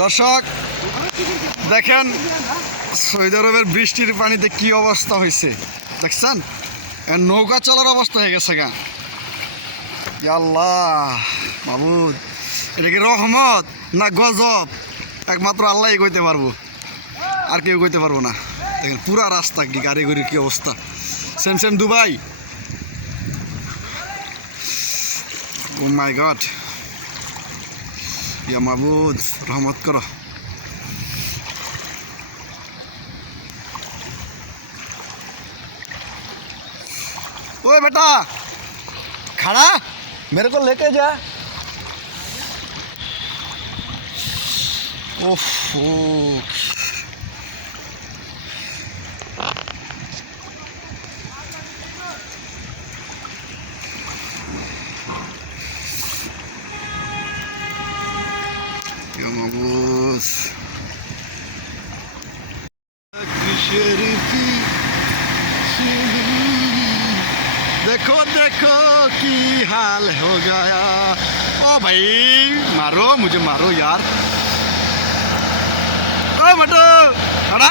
দর্শক দেখেন সৌদি আরবের বৃষ্টির পানিতে কি অবস্থা হয়েছে দেখছেন, নৌকা চলার অবস্থা হয়ে গেছে গা। আল্লাহ মাবুদ, এটা কি রহমত না গজব? একমাত্র আল্লাহই কইতে পারবো, আর কেউ কইতে পারবো না। দেখেন পুরা রাস্তা কি গাড়ি গাড়ির কি অবস্থা, সেম সেম দুবাই। ও মাই গড, ইয়া মাবুদ রহমত করো। ओए बेटा खड़ा, मेरे को लेके जा। ओफो ya mabus देखो देखो की हाल हो गया। ओ भाई मारो मुझे, मारो यार। ओ बटो खड़ा।